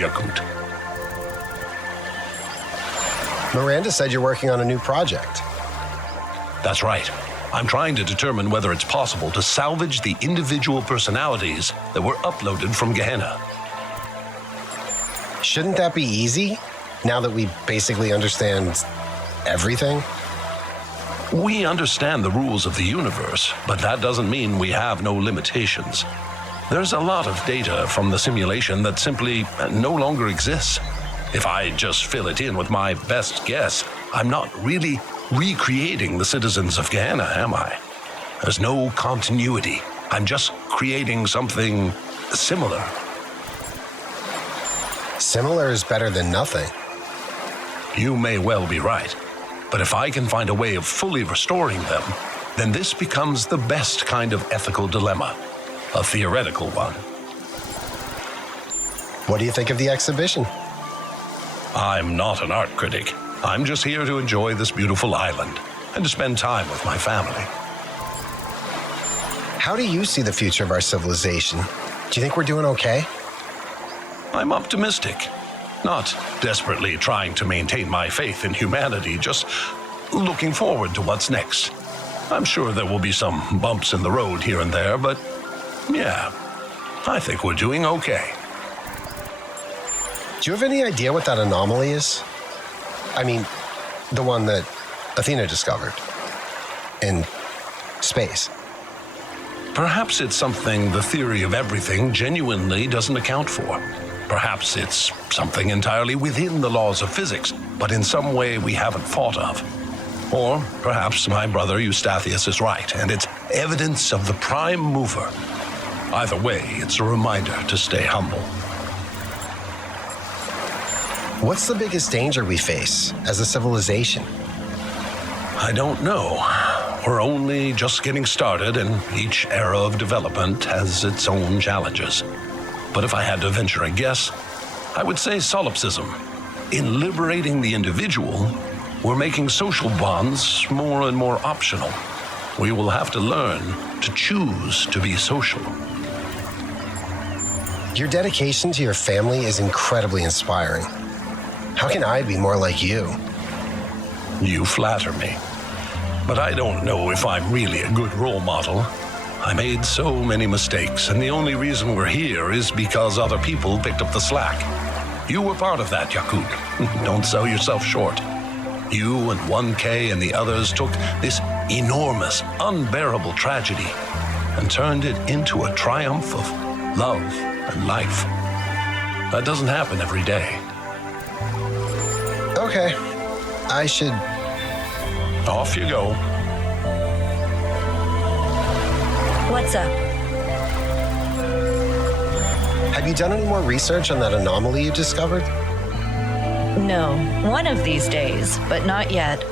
Yakut. Miranda said you're working on a new project. That's right. I'm trying to determine whether it's possible to salvage the individual personalities that were uploaded from Gehenna. Shouldn't that be easy, now that we basically understand everything? We understand the rules of the universe, but that doesn't mean we have no limitations. There's a lot of data from the simulation that simply no longer exists. If I just fill it in with my best guess, I'm not really recreating the citizens of Gehenna, am I? There's no continuity. I'm just creating something similar. Similar is better than nothing. You may well be right. But if I can find a way of fully restoring them, then this becomes the best kind of ethical dilemma, a theoretical one. What do you think of the exhibition? I'm not an art critic. I'm just here to enjoy this beautiful island and to spend time with my family. How do you see the future of our civilization? Do you think we're doing okay? I'm optimistic. Not desperately trying to maintain my faith in humanity, just looking forward to what's next. I'm sure there will be some bumps in the road here and there, but yeah, I think we're doing okay. Do you have any idea what that anomaly is? I mean, the one that Athena discovered in space. Perhaps it's something the theory of everything genuinely doesn't account for. Perhaps it's something entirely within the laws of physics, but in some way we haven't thought of. Or perhaps my brother Eustathius is right, and it's evidence of the prime mover. Either way, it's a reminder to stay humble. What's the biggest danger we face as a civilization? I don't know. We're only just getting started, and each era of development has its own challenges. But if I had to venture a guess, I would say solipsism. In liberating the individual, we're making social bonds more and more optional. We will have to learn to choose to be social. Your dedication to your family is incredibly inspiring. How can I be more like you? You flatter me. But I don't know if I'm really a good role model. I made so many mistakes, and the only reason we're here is because other people picked up the slack. You were part of that, Yakut. Don't sell yourself short. You and 1K and the others took this enormous, unbearable tragedy and turned it into a triumph of love and life. That doesn't happen every day. Okay, I should... Off you go. What's up? Have you done any more research on that anomaly you discovered? No, one of these days, but not yet.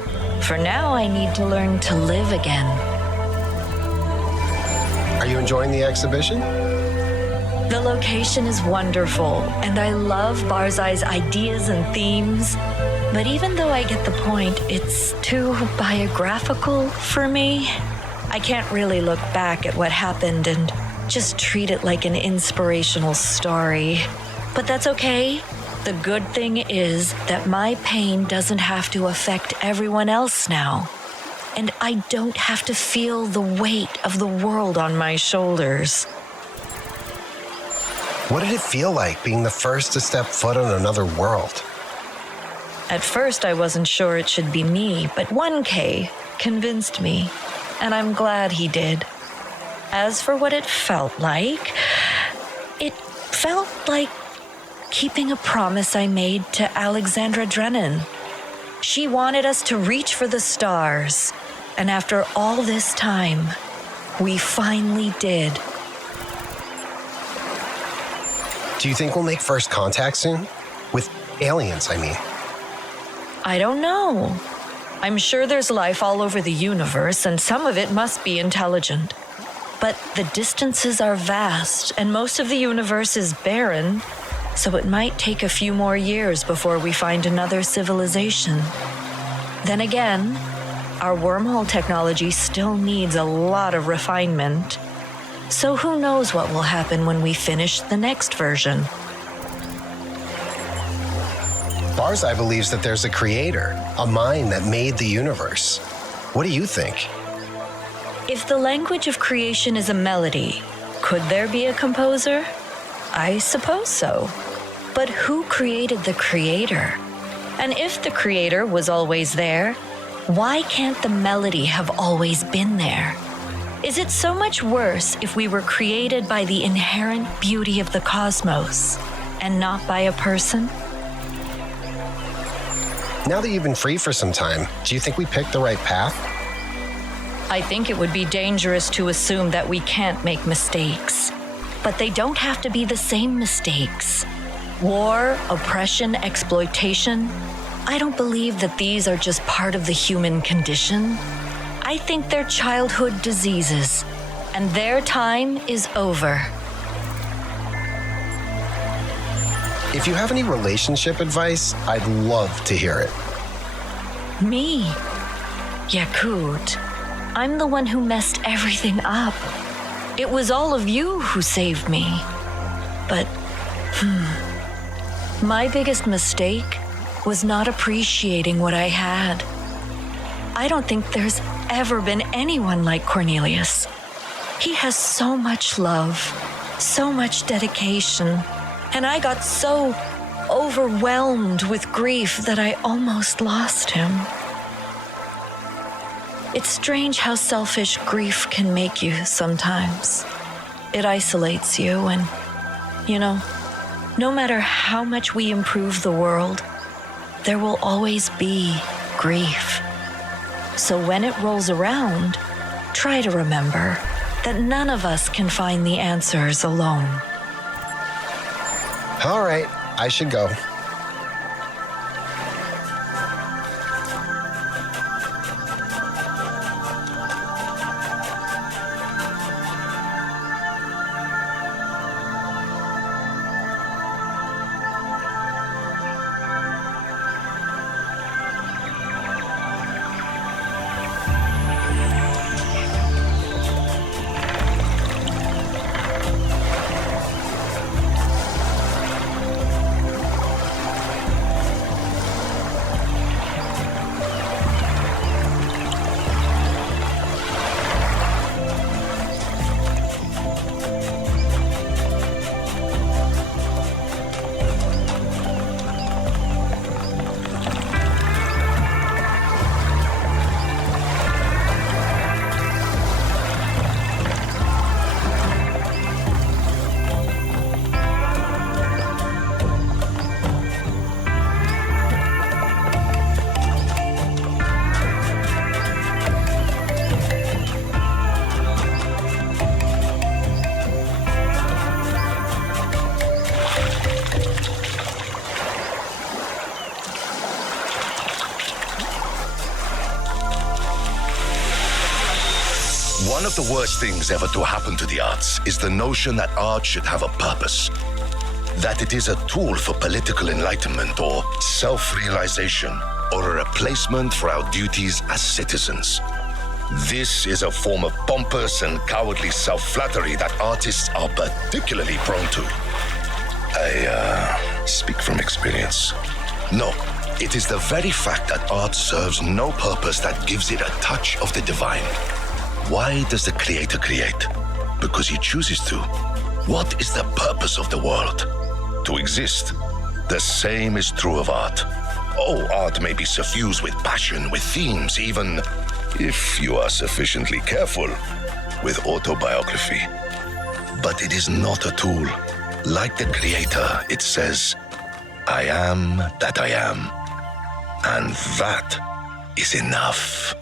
For now, I need to learn to live again. Are you enjoying the exhibition? The location is wonderful, and I love Barzai's ideas and themes. But even though I get the point, it's too biographical for me. I can't really look back at what happened and just treat it like an inspirational story. But that's okay. The good thing is that my pain doesn't have to affect everyone else now. And I don't have to feel the weight of the world on my shoulders. What did it feel like being the first to step foot on another world? At first, I wasn't sure it should be me, but 1K convinced me, and I'm glad he did. As for what it felt like keeping a promise I made to Alexandra Drennan. She wanted us to reach for the stars, and after all this time, we finally did. Do you think we'll make first contact soon? With aliens, I mean. I don't know. I'm sure there's life all over the universe, and some of it must be intelligent. But the distances are vast, and most of the universe is barren, so it might take a few more years before we find another civilization. Then again, our wormhole technology still needs a lot of refinement. So who knows what will happen when we finish the next version? Barzai believes that there's a creator, a mind that made the universe. What do you think? If the language of creation is a melody, could there be a composer? I suppose so. But who created the creator? And if the creator was always there, why can't the melody have always been there? Is it so much worse if we were created by the inherent beauty of the cosmos and not by a person? Now that you've been free for some time, do you think we picked the right path? I think it would be dangerous to assume that we can't make mistakes. But they don't have to be the same mistakes. War, oppression, exploitation. I don't believe that these are just part of the human condition. I think they're childhood diseases, and their time is over. If you have any relationship advice, I'd love to hear it. Me? Yakut. I'm the one who messed everything up. It was all of you who saved me. But, my biggest mistake was not appreciating what I had. I don't think there's ever been anyone like Cornelius. He has so much love, so much dedication, and I got so overwhelmed with grief that I almost lost him. It's strange how selfish grief can make you sometimes. It isolates you and, no matter how much we improve the world, there will always be grief. So when it rolls around, try to remember that none of us can find the answers alone. All right, I should go. One of the worst things ever to happen to the arts is the notion that art should have a purpose. That it is a tool for political enlightenment or self-realization, or a replacement for our duties as citizens. This is a form of pompous and cowardly self-flattery that artists are particularly prone to. I speak from experience. No, it is the very fact that art serves no purpose that gives it a touch of the divine. Why does the creator create? Because he chooses to. What is the purpose of the world? To exist. The same is true of art. Oh, art may be suffused with passion, with themes, even, if you are sufficiently careful, with autobiography. But it is not a tool. Like the creator, it says, I am that I am. And that is enough.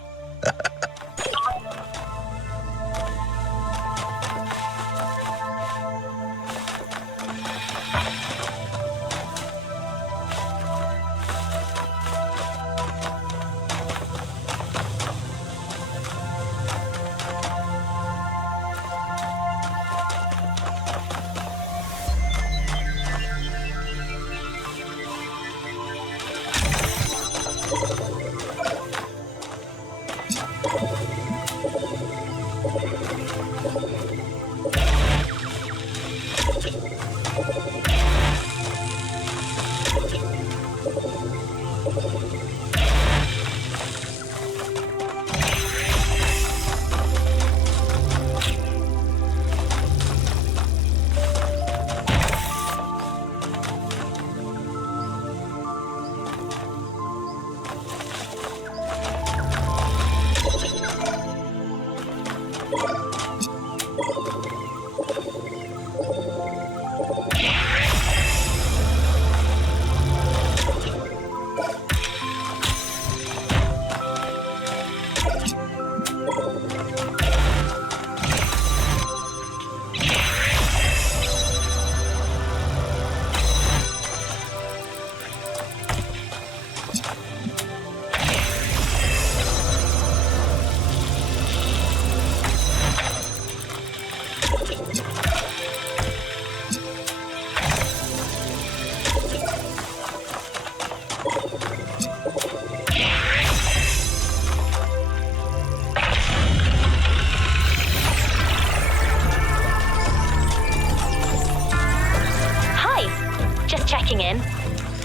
checking in.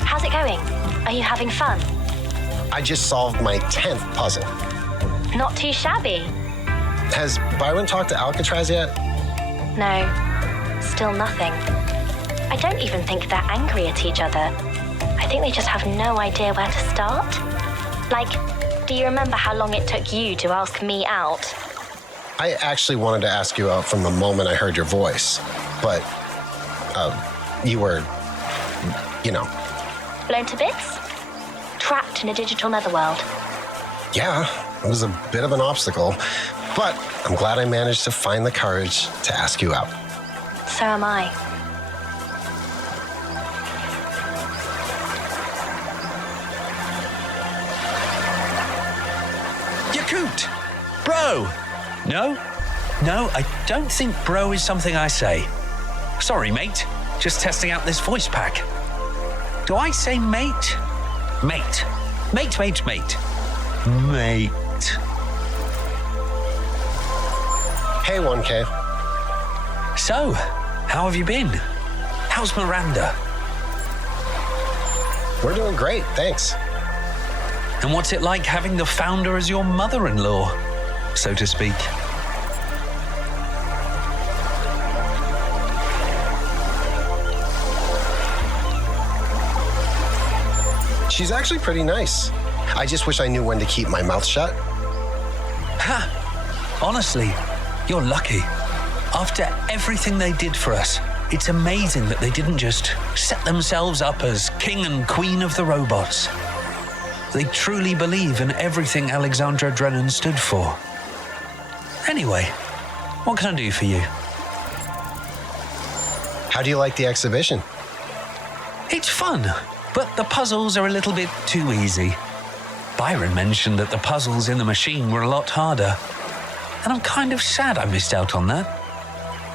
How's it going? Are you having fun? I just solved my 10th puzzle. Not too shabby. Has Byron talked to Alcatraz yet? No, still nothing. I don't even think they're angry at each other. I think they just have no idea where to start. Like, do you remember how long it took you to ask me out? I actually wanted to ask you out from the moment I heard your voice, but you were, Blown to bits? Trapped in a digital netherworld? Yeah, it was a bit of an obstacle, but I'm glad I managed to find the courage to ask you out. So am I. Yakut! Bro! No, I don't think bro is something I say. Sorry, mate. Just testing out this voice pack. Do I say mate? Mate. Mate. Hey, 1K. So, how have you been? How's Miranda? We're doing great, thanks. And what's it like having the founder as your mother-in-law, so to speak? She's actually pretty nice. I just wish I knew when to keep my mouth shut. Ha! Honestly, you're lucky. After everything they did for us, it's amazing that they didn't just set themselves up as king and queen of the robots. They truly believe in everything Alexandra Drennan stood for. Anyway, what can I do for you? How do you like the exhibition? It's fun, but the puzzles are a little bit too easy. Byron mentioned that the puzzles in the machine were a lot harder, and I'm kind of sad I missed out on that.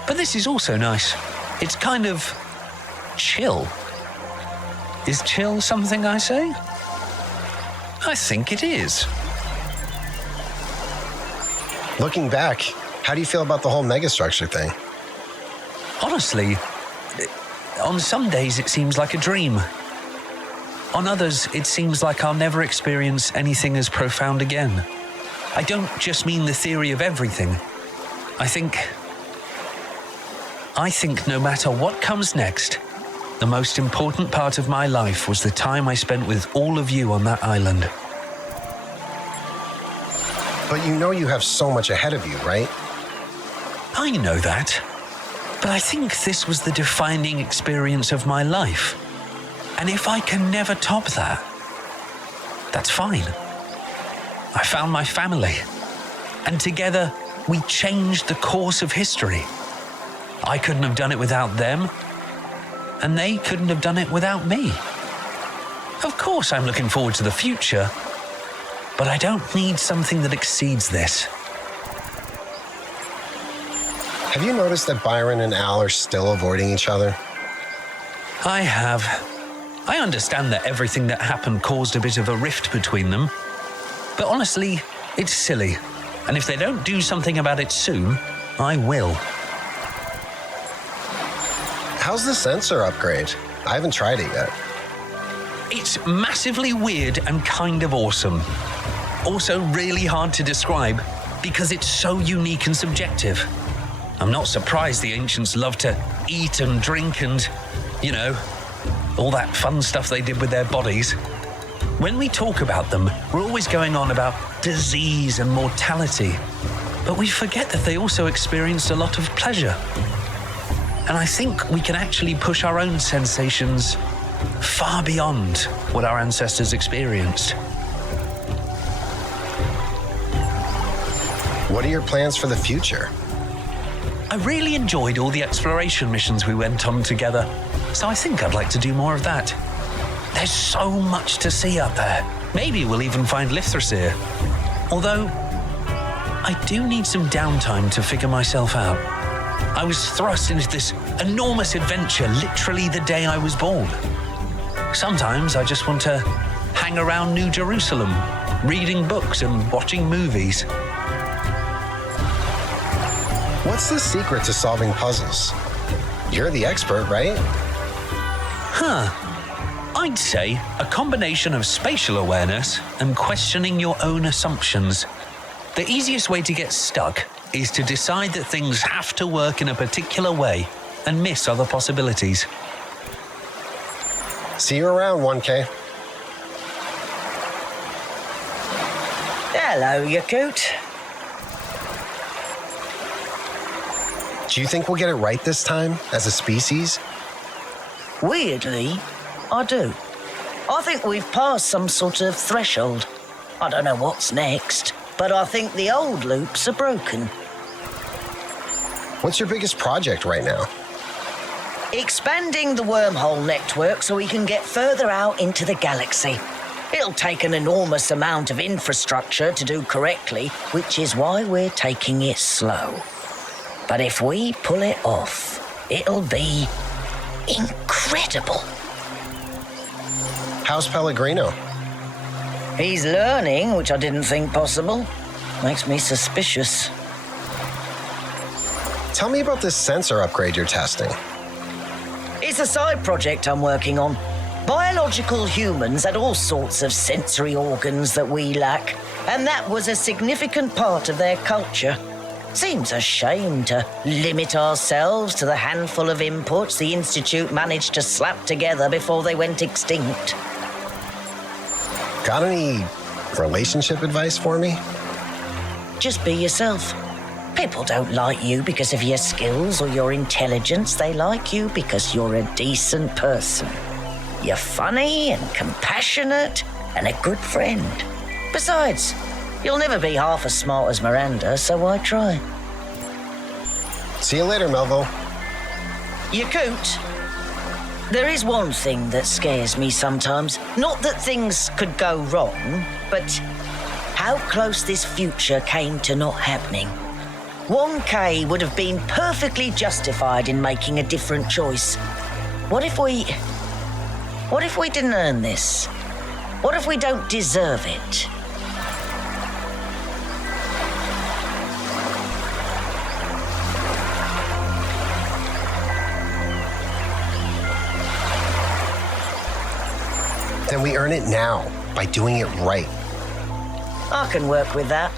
But this is also nice. It's kind of chill. Is chill something I say? I think it is. Looking back, how do you feel about the whole megastructure thing? Honestly, on some days it seems like a dream. On others, it seems like I'll never experience anything as profound again. I don't just mean the theory of everything. I think no matter what comes next, the most important part of my life was the time I spent with all of you on that island. But you have so much ahead of you, right? I know that, but I think this was the defining experience of my life. And if I can never top that, that's fine. I found my family, and together we changed the course of history. I couldn't have done it without them, and they couldn't have done it without me. Of course, I'm looking forward to the future, but I don't need something that exceeds this. Have you noticed that Byron and Al are still avoiding each other? I have. I understand that everything that happened caused a bit of a rift between them, but honestly, it's silly. And if they don't do something about it soon, I will. How's the sensor upgrade? I haven't tried it yet. It's massively weird and kind of awesome. Also really hard to describe because it's so unique and subjective. I'm not surprised the ancients loved to eat and drink and, all that fun stuff they did with their bodies. When we talk about them, we're always going on about disease and mortality, but we forget that they also experienced a lot of pleasure. And I think we can actually push our own sensations far beyond what our ancestors experienced. What are your plans for the future? I really enjoyed all the exploration missions we went on together, so I think I'd like to do more of that. There's so much to see out there. Maybe we'll even find Lithrasir. Although, I do need some downtime to figure myself out. I was thrust into this enormous adventure literally the day I was born. Sometimes I just want to hang around New Jerusalem, reading books and watching movies. What's the secret to solving puzzles? You're the expert, right? I'd say a combination of spatial awareness and questioning your own assumptions. The easiest way to get stuck is to decide that things have to work in a particular way and miss other possibilities. See you around, 1K. Hello, you coot. Do you think we'll get it right this time, as a species? Weirdly, I do. I think we've passed some sort of threshold. I don't know what's next, but I think the old loops are broken. What's your biggest project right now? Expanding the wormhole network so we can get further out into the galaxy. It'll take an enormous amount of infrastructure to do correctly, which is why we're taking it slow. But if we pull it off, it'll be incredible. How's Pellegrino? He's learning, which I didn't think possible. Makes me suspicious. Tell me about this sensor upgrade you're testing. It's a side project I'm working on. Biological humans had all sorts of sensory organs that we lack, and that was a significant part of their culture. Seems a shame to limit ourselves to the handful of inputs the Institute managed to slap together before they went extinct. Got any relationship advice for me? Just be yourself. People don't like you because of your skills or your intelligence. They like you because you're a decent person. You're funny and compassionate and a good friend. Besides, you'll never be half as smart as Miranda, so why try? See you later, Melville. You coot. There is one thing that scares me sometimes. Not that things could go wrong, but how close this future came to not happening. 1K would have been perfectly justified in making a different choice. What if we didn't earn this? What if we don't deserve it? Then we earn it now by doing it right. I can work with that.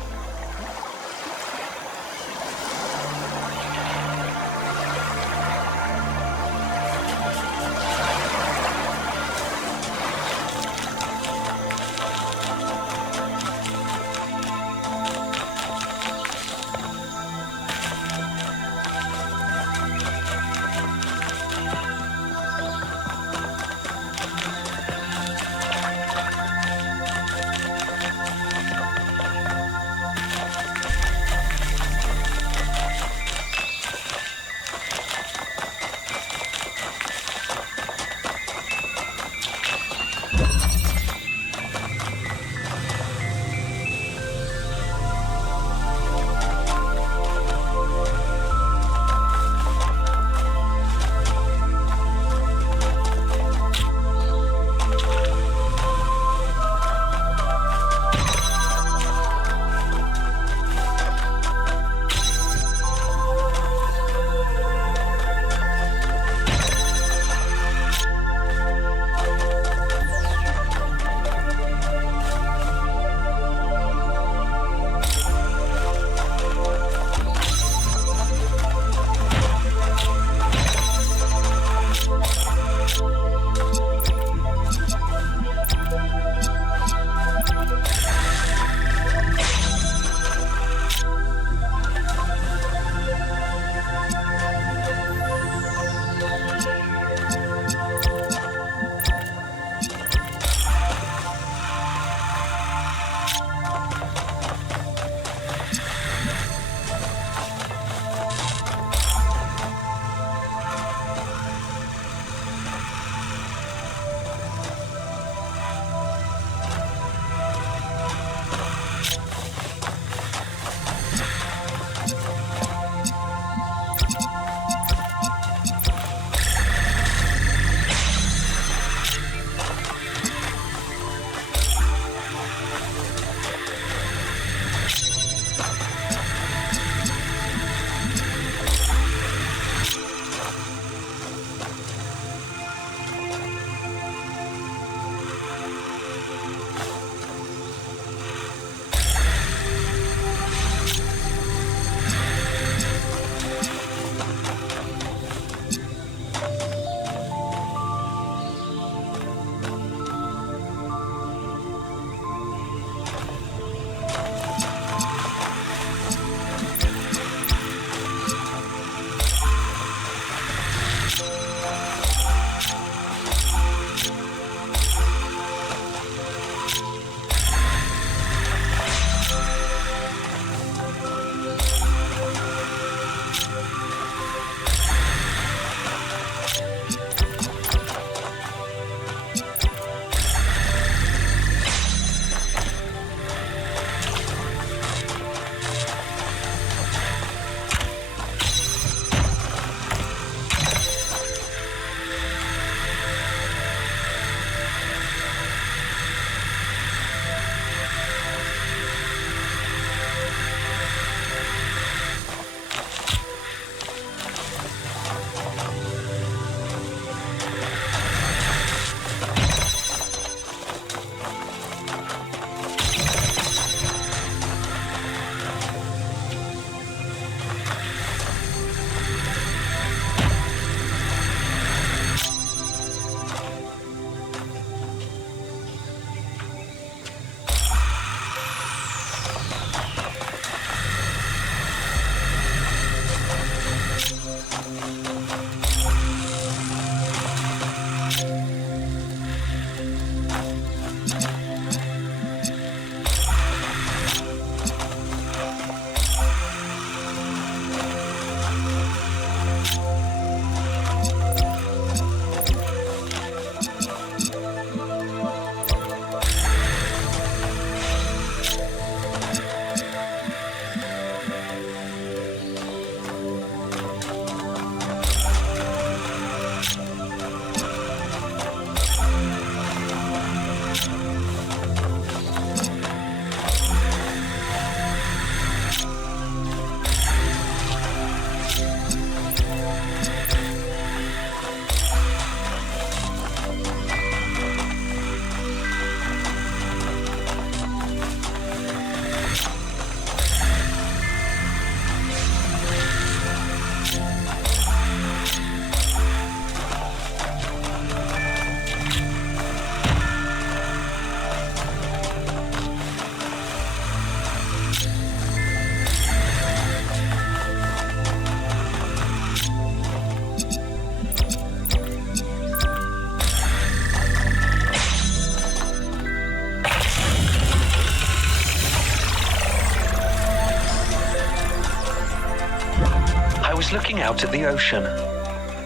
was looking out at the ocean,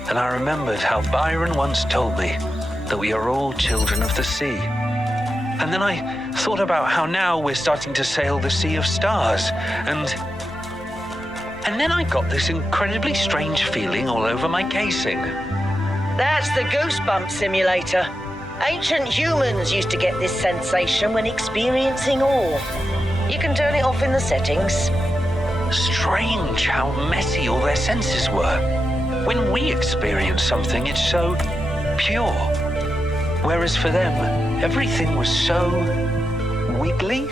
and I remembered how Byron once told me that we are all children of the sea. And then I thought about how now we're starting to sail the sea of stars, and then I got this incredibly strange feeling all over my casing. That's the goosebump simulator. Ancient humans used to get this sensation when experiencing awe. You can turn it off in the settings. Strange how messy all their senses were. When we experience something, it's so pure. Whereas for them, everything was so wiggly.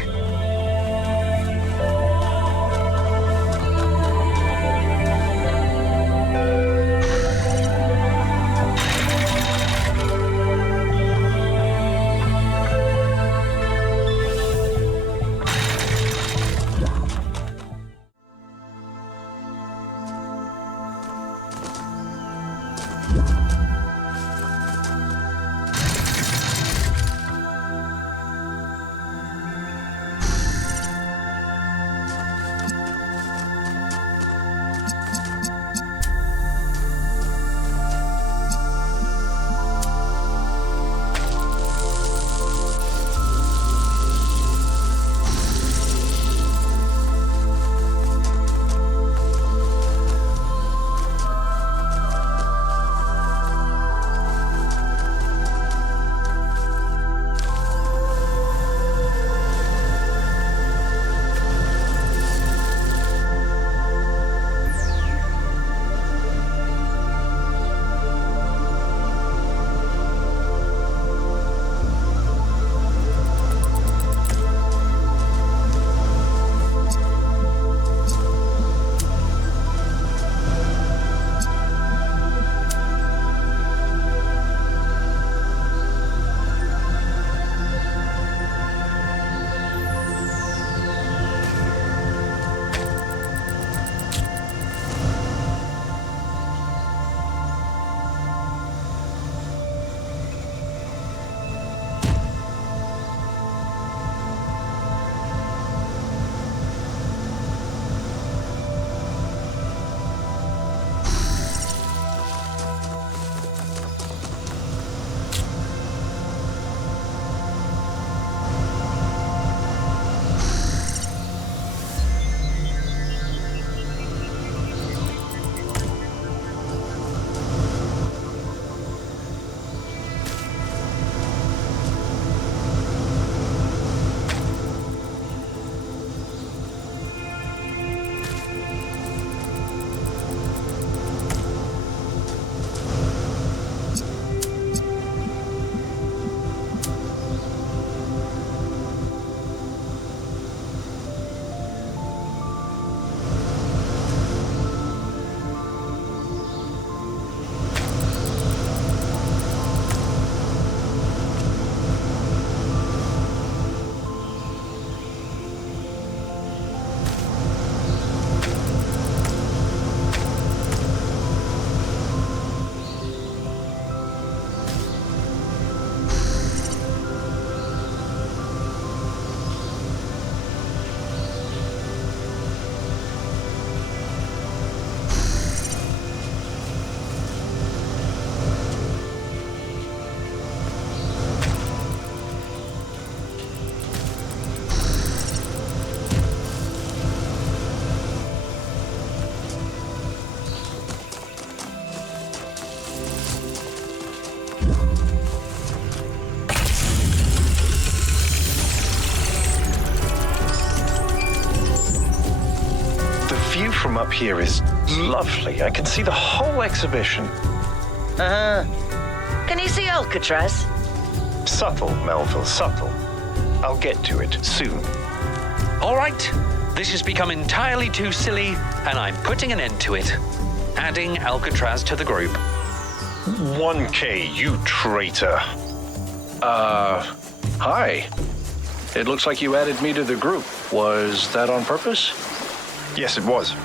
From up here is lovely. I can see the whole exhibition. Can you see Alcatraz? Subtle, Melville, subtle. I'll get to it soon. All right, this has become entirely too silly, and I'm putting an end to it. Adding Alcatraz to the group. 1K, you traitor. Hi. It looks like you added me to the group. Was that on purpose? Yes, it was.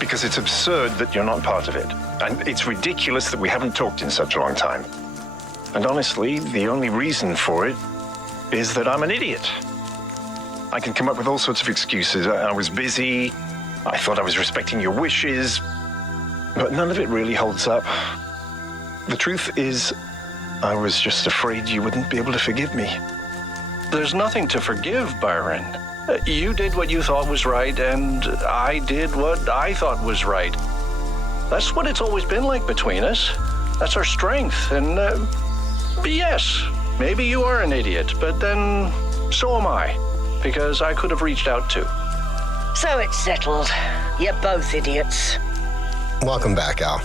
Because it's absurd that you're not part of it. And it's ridiculous that we haven't talked in such a long time. And honestly, the only reason for it is that I'm an idiot. I can come up with all sorts of excuses. I was busy. I thought I was respecting your wishes. But none of it really holds up. The truth is, I was just afraid you wouldn't be able to forgive me. There's nothing to forgive, Byron. You did what you thought was right, and I did what I thought was right. That's what it's always been like between us. That's our strength, and yes, maybe you are an idiot, but then so am I, because I could have reached out too. So it's settled. You're both idiots. Welcome back, Al.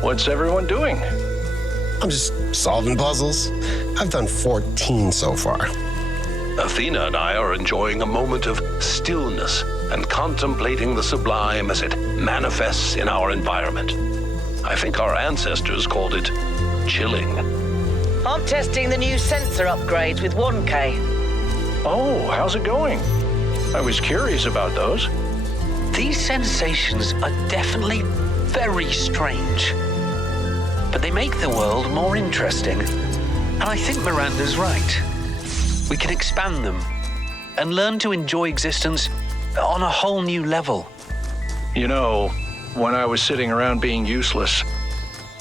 What's everyone doing? I'm just solving puzzles. I've done 14 so far. Athena and I are enjoying a moment of stillness and contemplating the sublime as it manifests in our environment. I think our ancestors called it chilling. I'm testing the new sensor upgrades with 1K. Oh, how's it going? I was curious about those. These sensations are definitely very strange. But they make the world more interesting. And I think Miranda's right. We can expand them and learn to enjoy existence on a whole new level. You know, when I was sitting around being useless,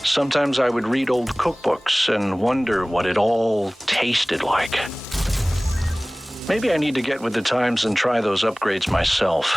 sometimes I would read old cookbooks and wonder what it all tasted like. Maybe I need to get with the times and try those upgrades myself.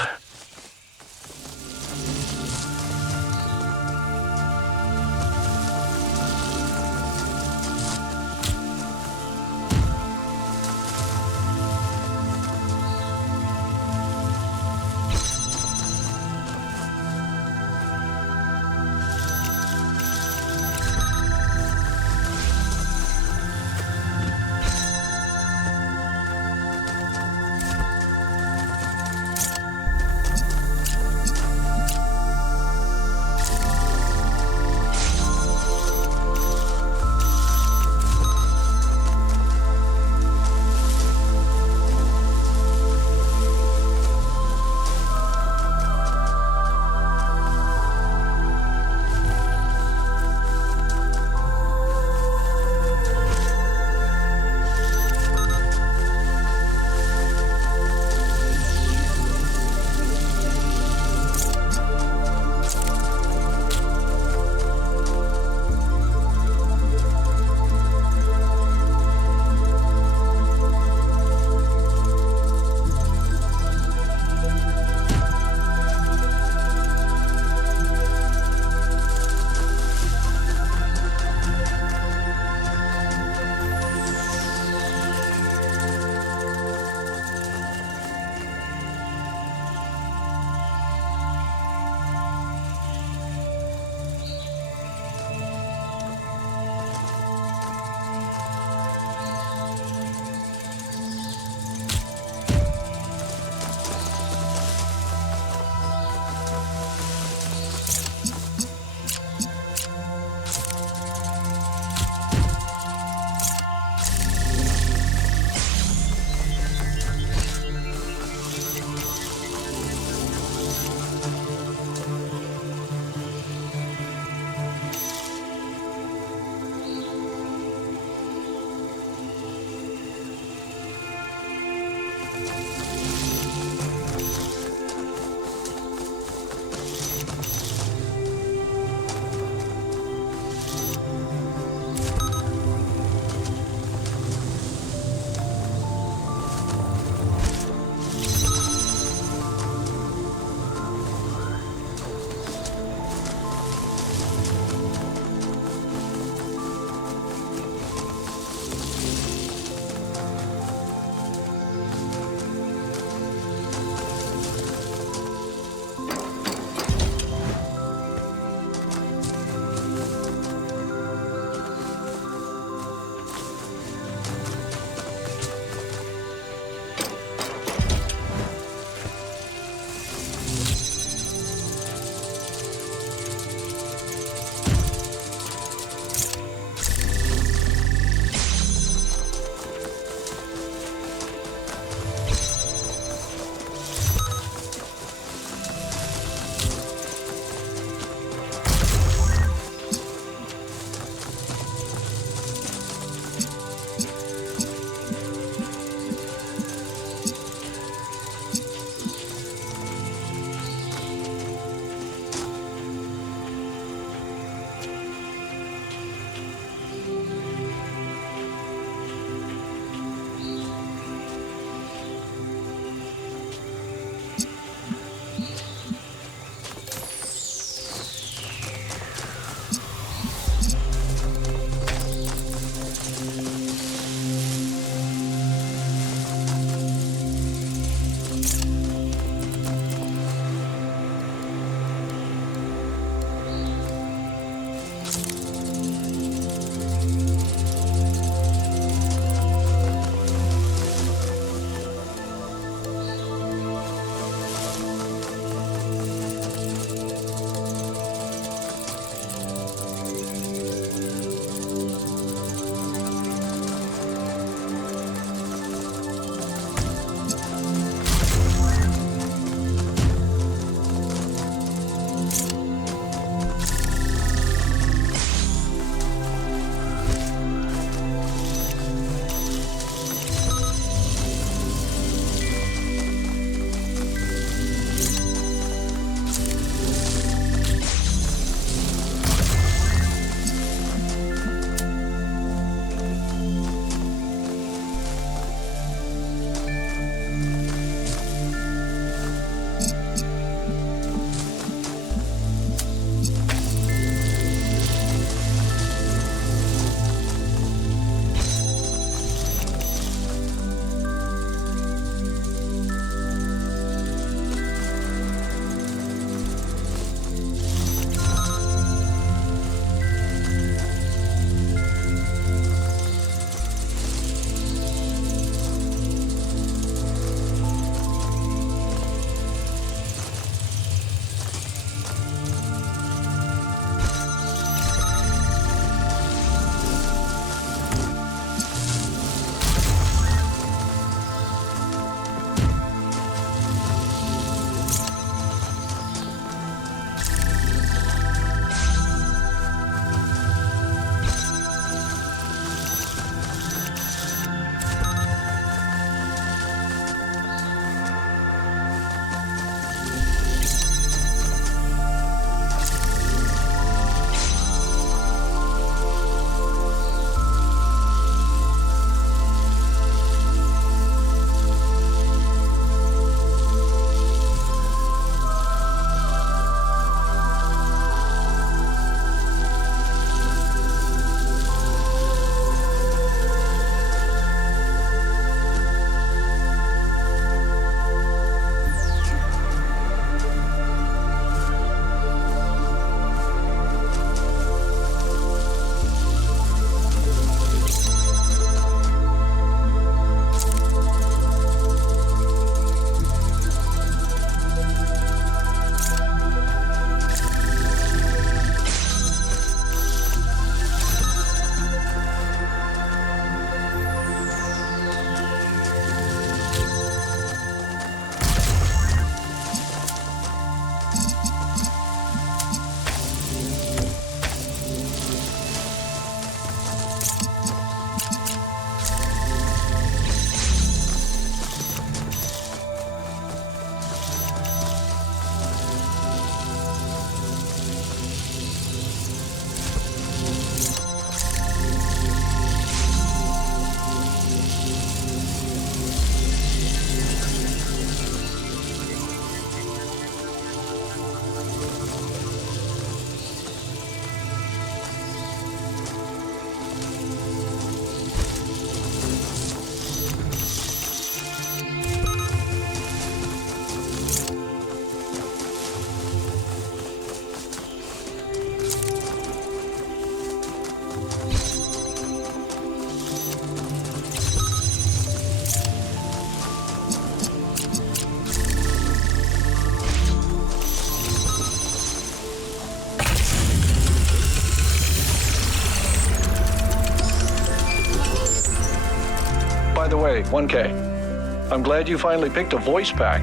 1K. I'm glad you finally picked a voice pack.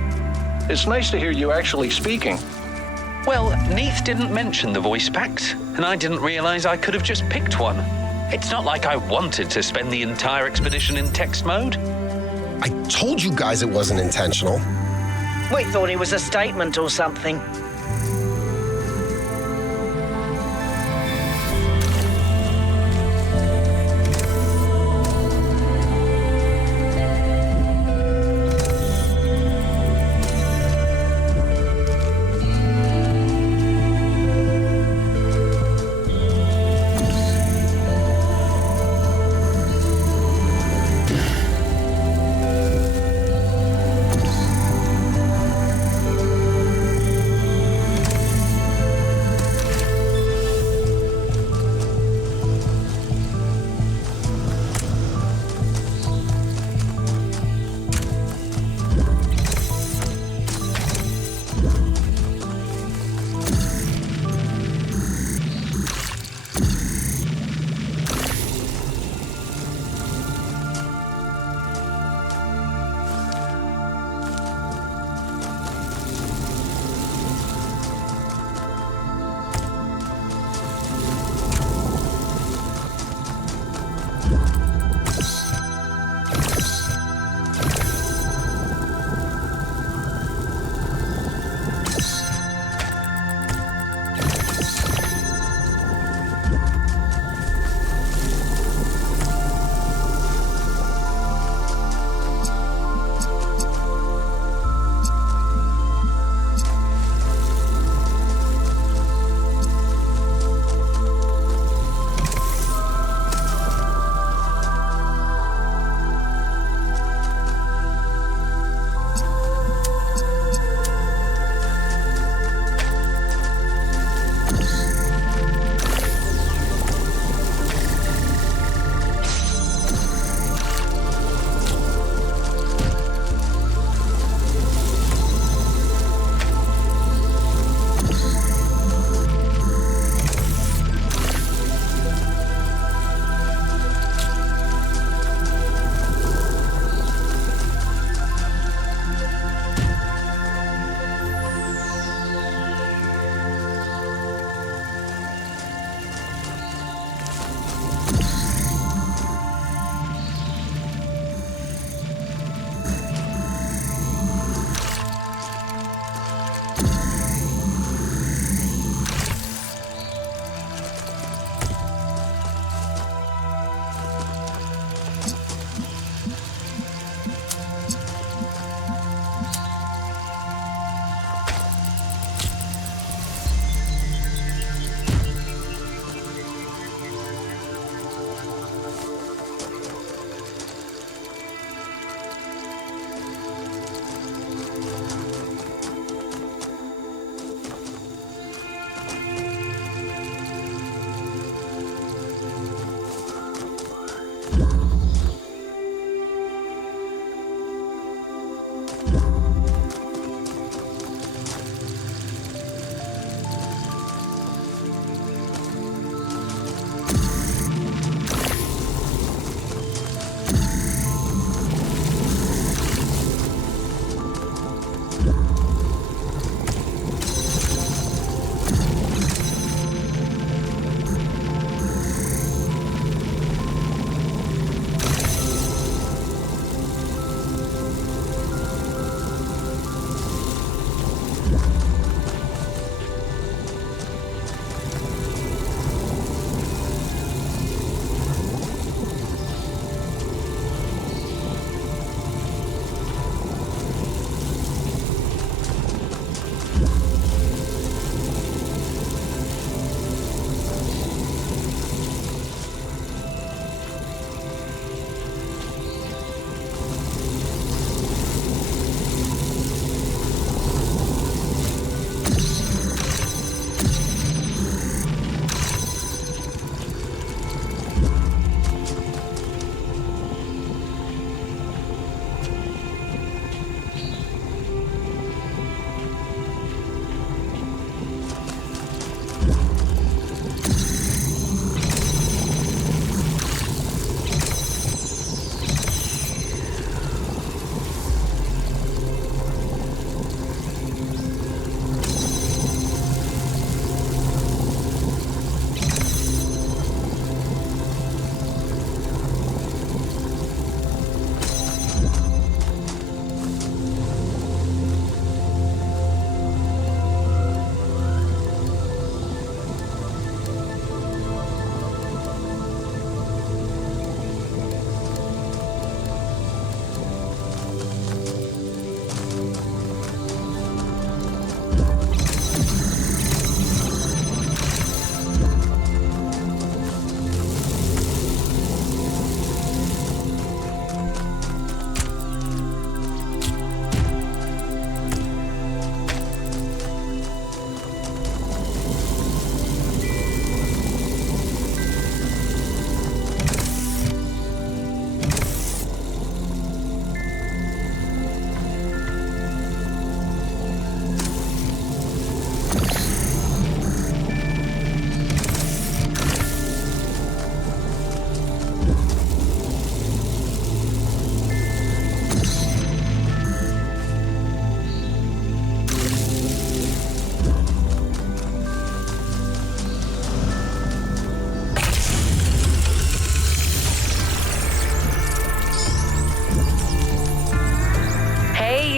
It's nice to hear you actually speaking. Well, Neith didn't mention the voice packs, and I didn't realize I could have just picked one. It's not like I wanted to spend the entire expedition in text mode. I told you guys it wasn't intentional. We thought it was a statement or something.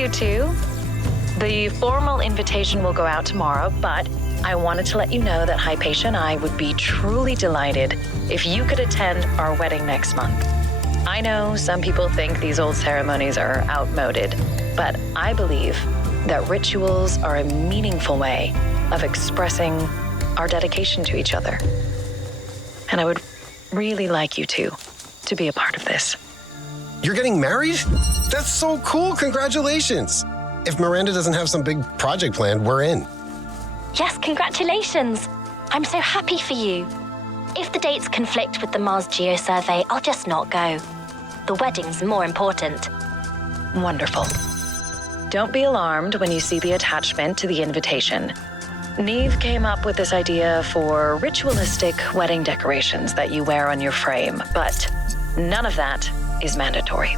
too. The formal invitation will go out tomorrow, but I wanted to let you know that Hypatia and I would be truly delighted if you could attend our wedding next month. I know some people think these old ceremonies are outmoded, but I believe that rituals are a meaningful way of expressing our dedication to each other. And I would really like you two to be a part of this. You're getting married? That's so cool. Congratulations. If Miranda doesn't have some big project planned, we're in. Yes, congratulations. I'm so happy for you. If the dates conflict with the Mars Geo Survey, I'll just not go. The wedding's more important. Wonderful. Don't be alarmed when you see the attachment to the invitation. Neve came up with this idea for ritualistic wedding decorations that you wear on your frame, but none of that is mandatory.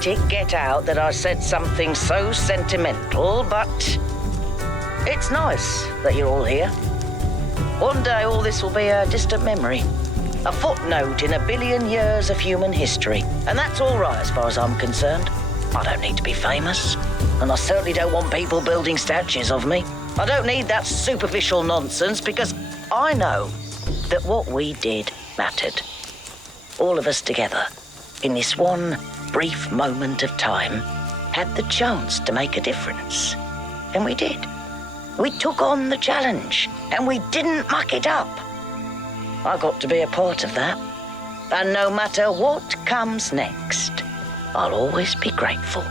let it get out that I said something so sentimental, but it's nice that you're all here. One day all this will be a distant memory, a footnote in a billion years of human history. And that's all right as far as I'm concerned. I don't need to be famous, and I certainly don't want people building statues of me. I don't need that superficial nonsense, because I know that what we did mattered. All of us together, in this one brief moment of time, had the chance to make a difference. And we did. We took on the challenge, and we didn't muck it up. I got to be a part of that. And no matter what comes next, I'll always be grateful.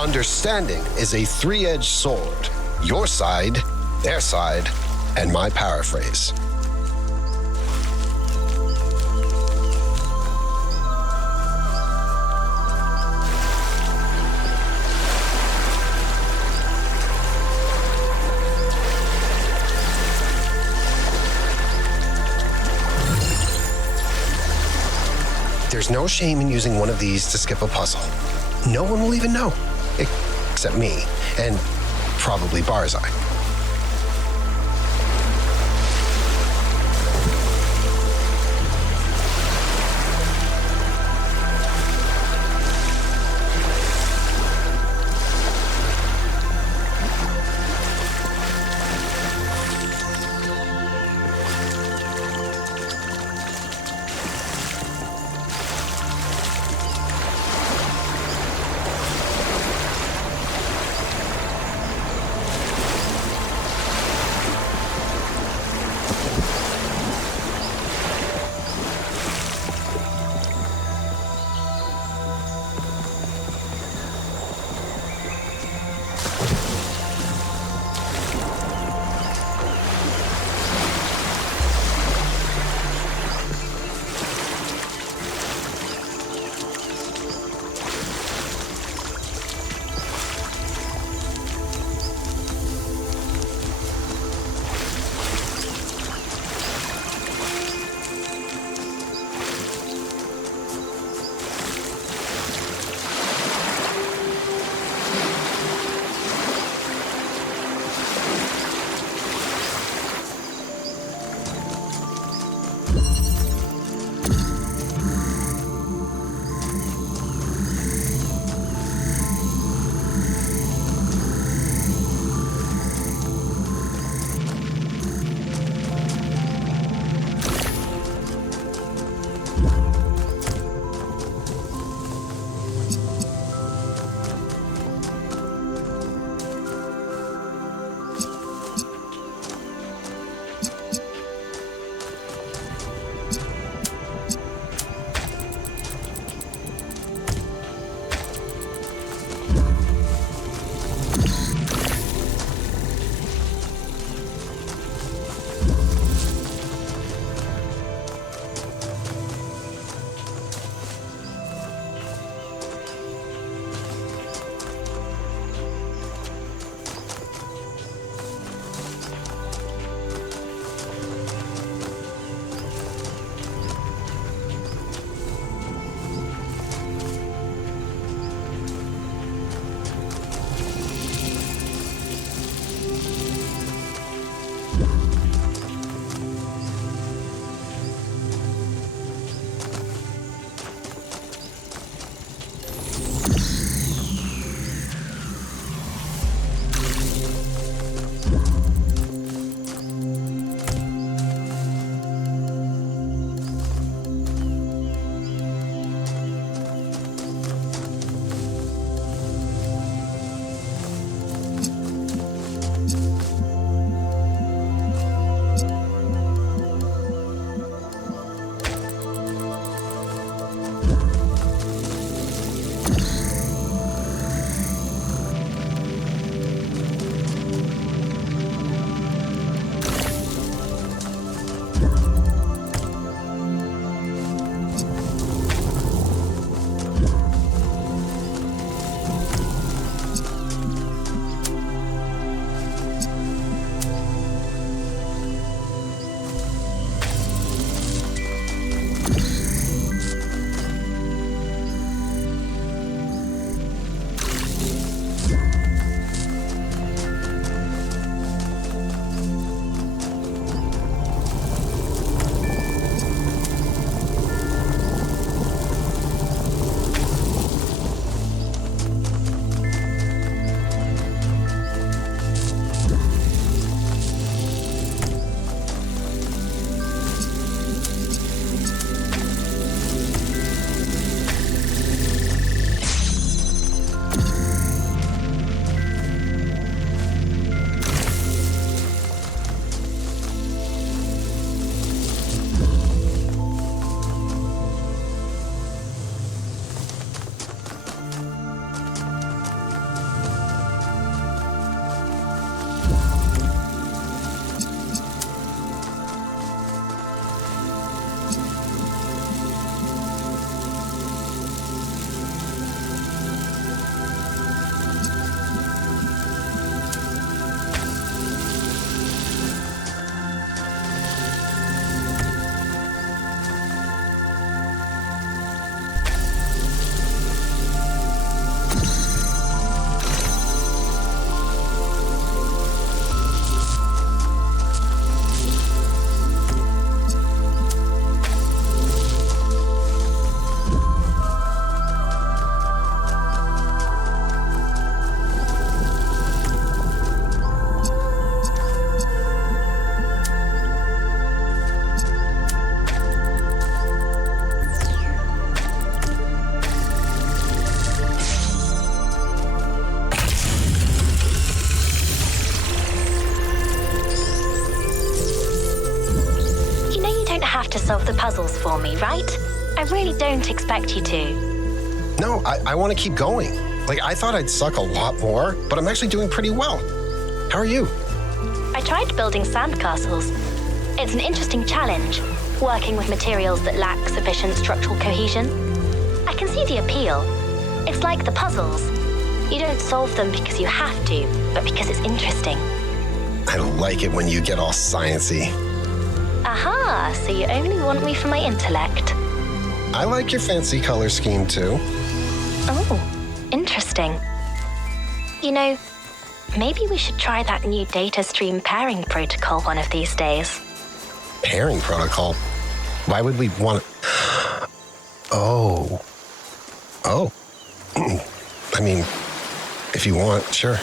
Understanding is a three-edged sword. Your side, their side, and my paraphrase. There's no shame in using one of these to skip a puzzle. No one will even know. Except me, and probably Barzai. have to solve the puzzles for me, right? I really don't expect you to. No, I want to keep going. Like, I thought I'd suck a lot more, but I'm actually doing pretty well. How are you? I tried building sandcastles. It's an interesting challenge, working with materials that lack sufficient structural cohesion. I can see the appeal. It's like the puzzles. You don't solve them because you have to, but because it's interesting. I like it when you get all sciencey. Aha, so you only want me for my intellect. I like your fancy color scheme, too. Oh, interesting. You know, maybe we should try that new data stream pairing protocol one of these days. Pairing protocol? Why would we want to... Oh. I mean, if you want, sure.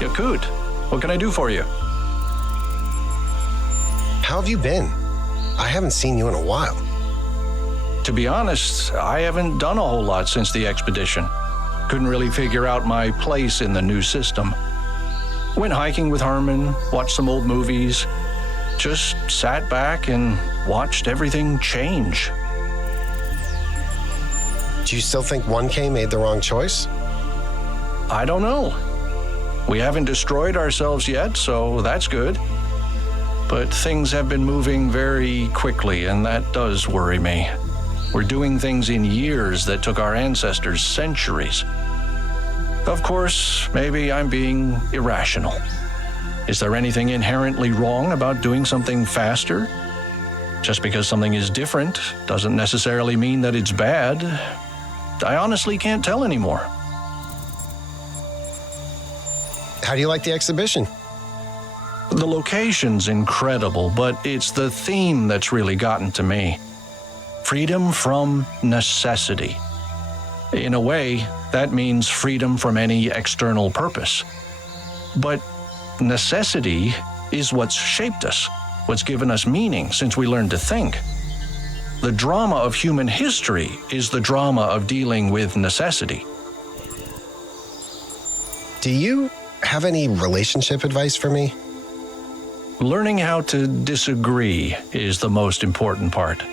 Yakut, what can I do for you? How have you been? I haven't seen you in a while. To be honest, I haven't done a whole lot since the expedition. Couldn't really figure out my place in the new system. Went hiking with Herman, watched some old movies, just sat back and watched everything change. Do you still think 1K made the wrong choice? I don't know. We haven't destroyed ourselves yet, so that's good. But things have been moving very quickly, and that does worry me. We're doing things in years that took our ancestors centuries. Of course, maybe I'm being irrational. Is there anything inherently wrong about doing something faster? Just because something is different doesn't necessarily mean that it's bad. I honestly can't tell anymore. How do you like the exhibition? The location's incredible, but it's the theme that's really gotten to me. Freedom from necessity. In a way, that means freedom from any external purpose. But necessity is what's shaped us, what's given us meaning since we learned to think. The drama of human history is the drama of dealing with necessity. Do you have any relationship advice for me? Learning how to disagree is the most important part.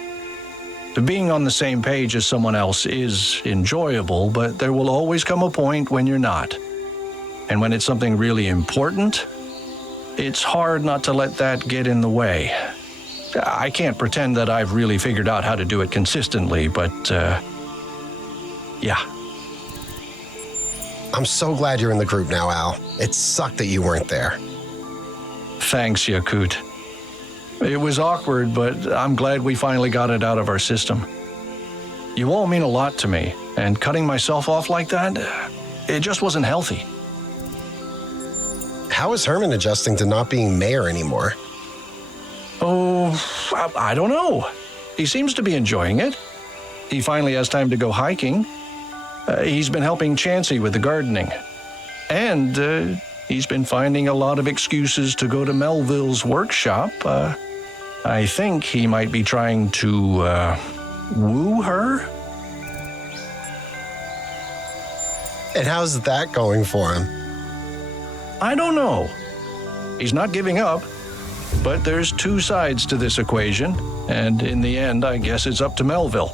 Being on the same page as someone else is enjoyable, but there will always come a point when you're not. And when it's something really important, it's hard not to let that get in the way. I can't pretend that I've really figured out how to do it consistently, but yeah. I'm so glad you're in the group now, Al. It sucked that you weren't there. Thanks, Yakut. It was awkward, but I'm glad we finally got it out of our system. You all mean a lot to me, and cutting myself off like that, it just wasn't healthy. How is Herman adjusting to not being mayor anymore? Oh, I don't know. He seems to be enjoying it. He finally has time to go hiking. He's been helping Chansey with the gardening. And he's been finding a lot of excuses to go to Melville's workshop. I think he might be trying to woo her. And how's that going for him? I don't know. He's not giving up, but there's two sides to this equation, and in the end, I guess it's up to Melville.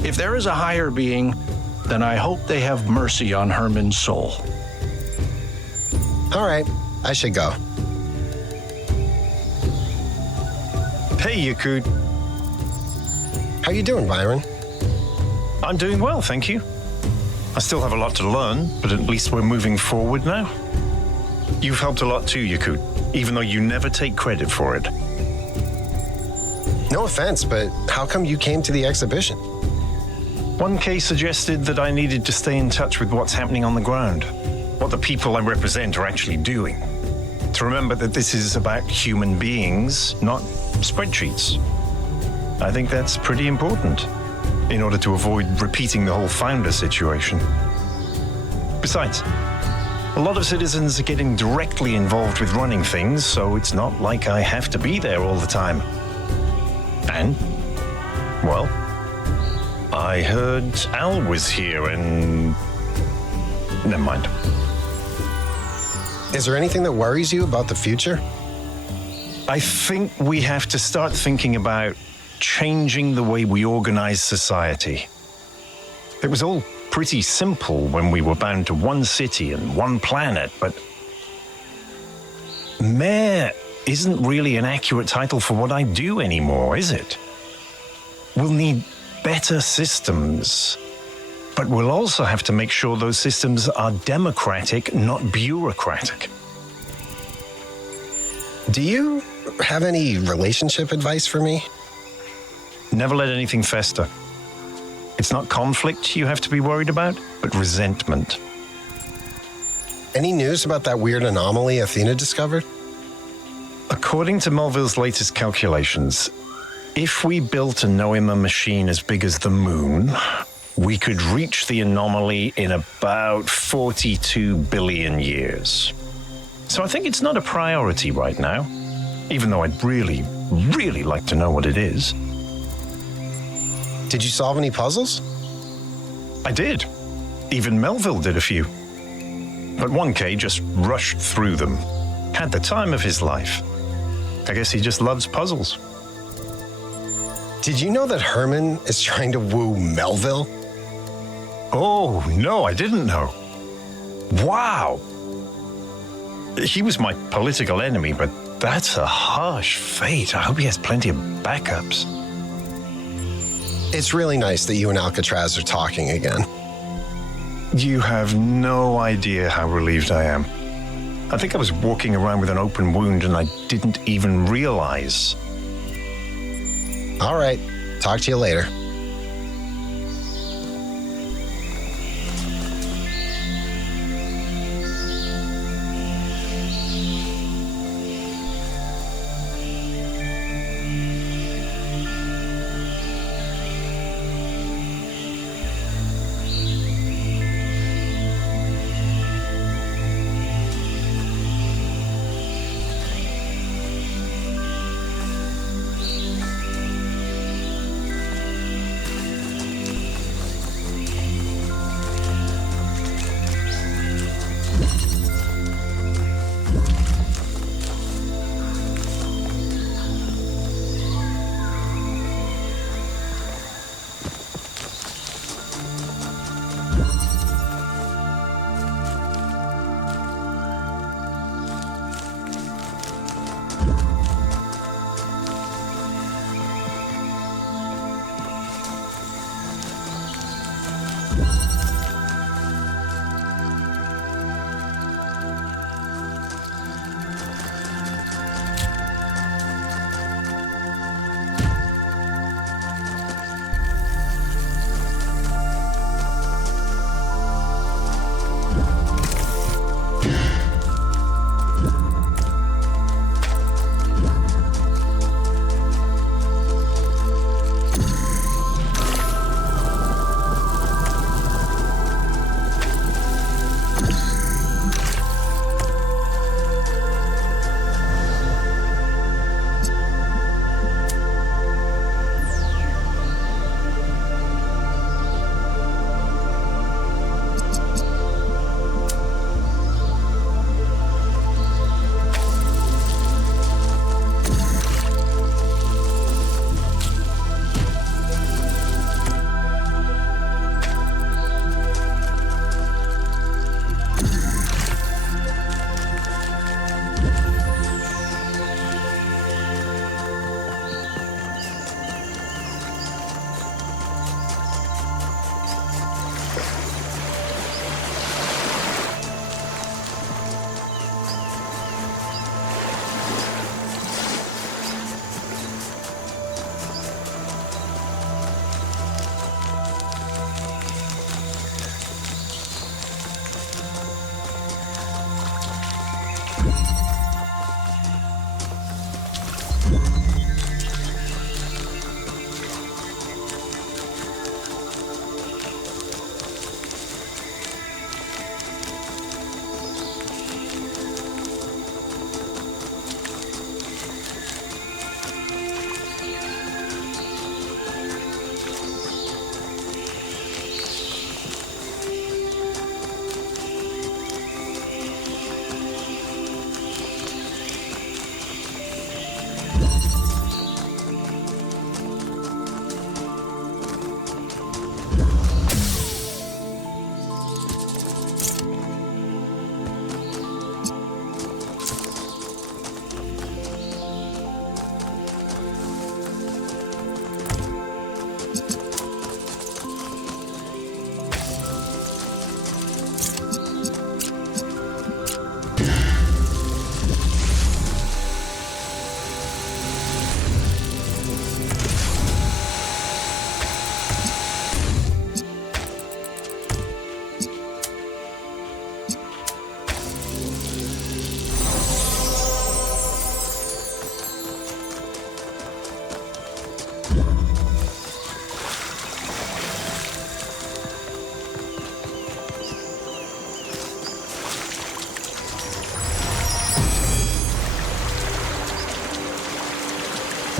If there is a higher being, then I hope they have mercy on Herman's soul. All right, I should go. Hey, Yakut. How you doing, Byron? I'm doing well, thank you. I still have a lot to learn, but at least we're moving forward now. You've helped a lot too, Yakut, even though you never take credit for it. No offense, but how come you came to the exhibition? 1K suggested that I needed to stay in touch with what's happening on the ground, what the people I represent are actually doing. To remember that this is about human beings, not spreadsheets. I think that's pretty important in order to avoid repeating the whole founder situation. Besides, a lot of citizens are getting directly involved with running things, so it's not like I have to be there all the time. And, well, I heard Al was here and... Never mind. Is there anything that worries you about the future? I think we have to start thinking about changing the way we organize society. It was all pretty simple when we were bound to one city and one planet, but mayor isn't really an accurate title for what I do anymore, is it? We'll need better systems, but we'll also have to make sure those systems are democratic, not bureaucratic. Do you have any relationship advice for me? Never let anything fester. It's not conflict you have to be worried about, but resentment. Any news about that weird anomaly Athena discovered? According to Melville's latest calculations, if we built a Noema machine as big as the moon, we could reach the anomaly in about 42 billion years. So I think it's not a priority right now, even though I'd really, really like to know what it is. Did you solve any puzzles? I did. Even Melville did a few. But 1K just rushed through them. Had the time of his life. I guess he just loves puzzles. Did you know that Herman is trying to woo Melville? Oh, no, I didn't know. Wow. He was my political enemy, but that's a harsh fate. I hope he has plenty of backups. It's really nice that you and Alcatraz are talking again. You have no idea how relieved I am. I think I was walking around with an open wound and I didn't even realize. All right, talk to you later.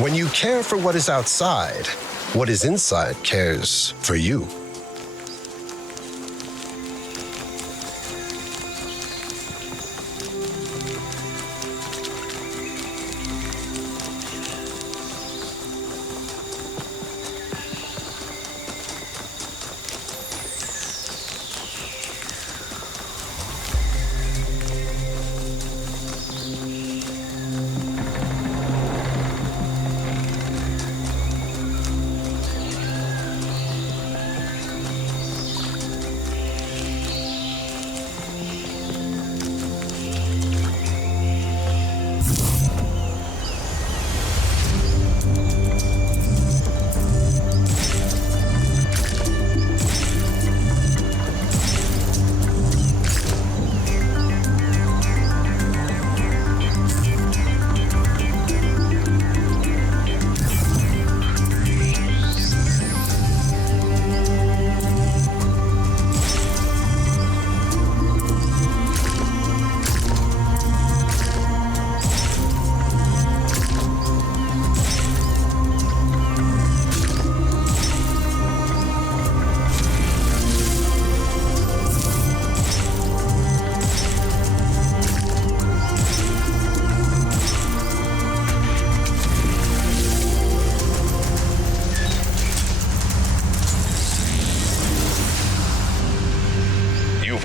When you care for what is outside, what is inside cares for you.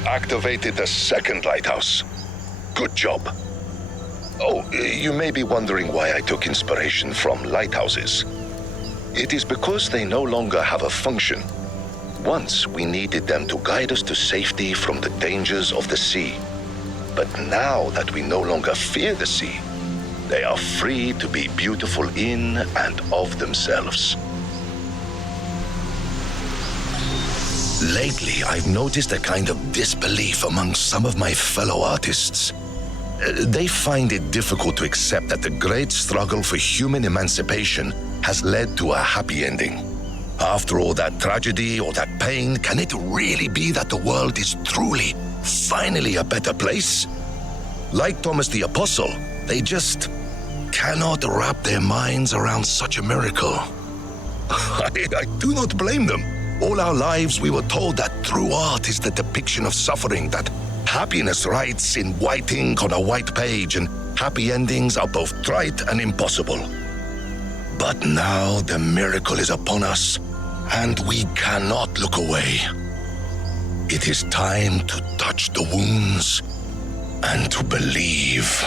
Activated the second lighthouse. Good job. Oh, you may be wondering why I took inspiration from lighthouses. It is because they no longer have a function. Once we needed them to guide us to safety from the dangers of the sea. But now that we no longer fear the sea, they are free to be beautiful in and of themselves. Lately, I've noticed a kind of disbelief among some of my fellow artists. They find it difficult to accept that the great struggle for human emancipation has led to a happy ending. After all that tragedy or that pain, can it really be that the world is truly, finally a better place? Like Thomas the Apostle, they just cannot wrap their minds around such a miracle. I do not blame them. All our lives we were told that true art is the depiction of suffering, that happiness writes in white ink on a white page, and happy endings are both trite and impossible. But now the miracle is upon us, and we cannot look away. It is time to touch the wounds and to believe.